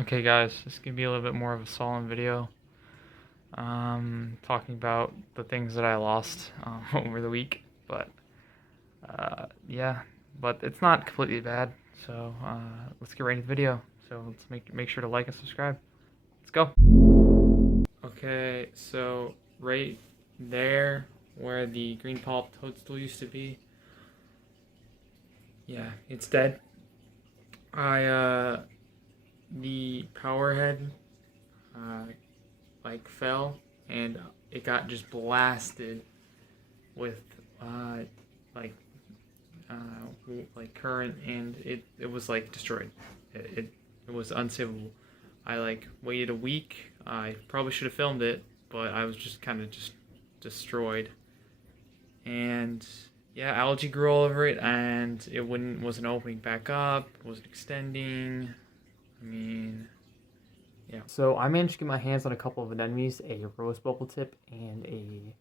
Okay guys, this is gonna be a little bit more of a solemn video. Talking about the things that I lost over the week, but yeah, but it's not completely bad. So let's get right into the video. So let's make sure to like and subscribe. Let's go. Okay, so right there where the green polyp toadstool used to be, yeah, it's dead. The power head like fell and it got just blasted with like uh, like current, and it was like destroyed. It was unsavable. I like waited a week. I probably should have filmed it, but I was just kind of just destroyed. And yeah, algae grew all over it, and it wasn't opening back up, wasn't extending. I mean, yeah. So I managed to get my hands on a couple of anemones, a rose bubble tip and a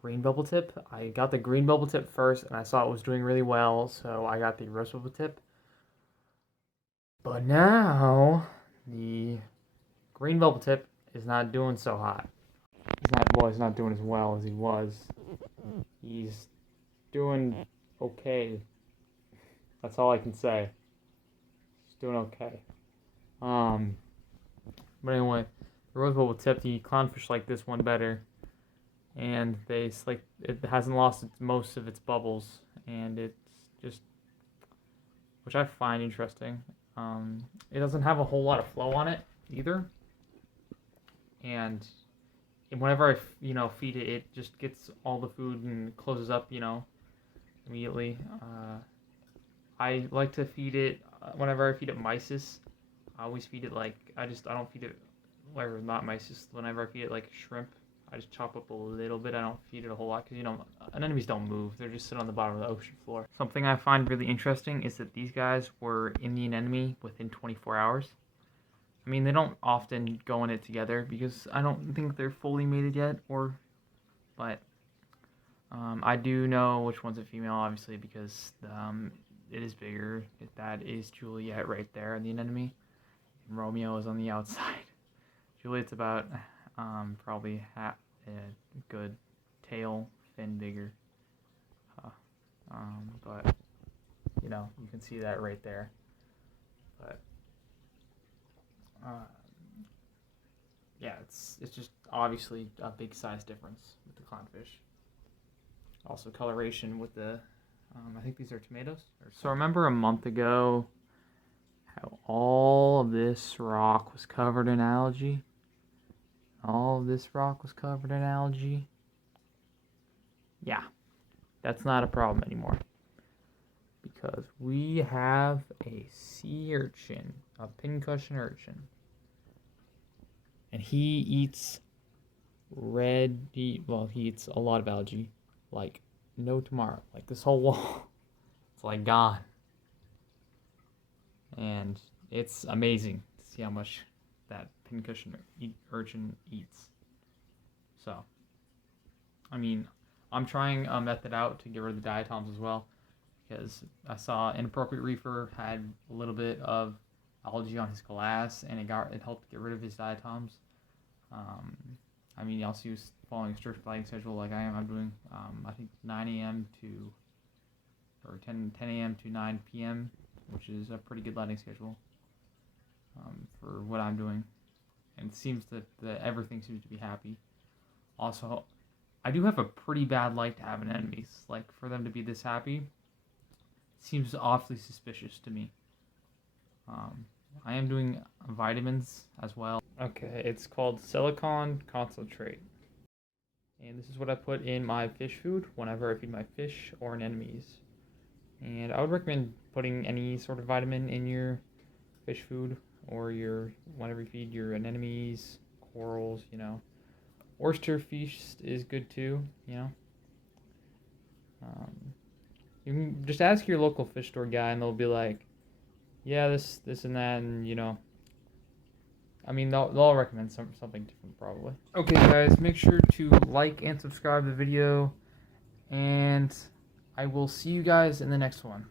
green bubble tip. I got the green bubble tip first, and I saw it was doing really well, so I got the rose bubble tip. But now the green bubble tip is not doing so hot. He's not doing as well as he was. He's doing okay. That's all I can say. He's doing okay. But anyway, the rose bubble tip, the clownfish like this one better, and it hasn't lost most of its bubbles, and it's just, which I find interesting. It doesn't have a whole lot of flow on it either, and whenever I feed it, it just gets all the food and closes up immediately. I like to feed it whenever I feed it mysis. I always feed it I don't feed it whatever, not mysis. Whenever I feed it like shrimp, I just chop up a little bit. I don't feed it a whole lot because anemones don't move. They're just sitting on the bottom of the ocean floor. Something I find really interesting is that these guys were in the anemone within 24 hours. I mean, they don't often go in it together because I don't think they're fully mated yet, but I do know which one's a female, obviously, because it is bigger. That is Juliet right there in the anemone. Romeo is on the outside. Juliet's about probably half a good tail fin bigger. But you can see that right there. But yeah, it's just obviously a big size difference with the clownfish. Also coloration with the I think these are tomatoes. So remember a month ago how all of this rock was covered in algae? All of this rock was covered in algae. Yeah, that's not a problem anymore. Because we have a sea urchin, a pincushion urchin. And he eats he eats a lot of algae. Like no tomorrow. Like this whole wall. It's like gone. And it's amazing to see how much that pincushion urchin eats. So, I mean, I'm trying a method out to get rid of the diatoms as well, because I saw Inappropriate Reefer had a little bit of algae on his glass, and it helped get rid of his diatoms. I mean, also he was following a strict lighting schedule like I am. I'm doing I think 9 a.m. to 10 a.m. to 9 p.m., which is a pretty good lighting schedule for what I'm doing. And it seems that everything seems to be happy. Also, I do have a pretty bad light to have anemones. Like, for them to be this happy seems awfully suspicious to me. I am doing vitamins as well. Okay, it's called silicon concentrate. And this is what I put in my fish food whenever I feed my fish or anemones. And I would recommend putting any sort of vitamin in your fish food or whenever you feed your anemones, corals, Oyster feast is good too, You can just ask your local fish store guy and they'll be like, yeah, this and that, and I mean, they'll all recommend something different probably. Okay guys, make sure to like and subscribe to the video, and I will see you guys in the next one.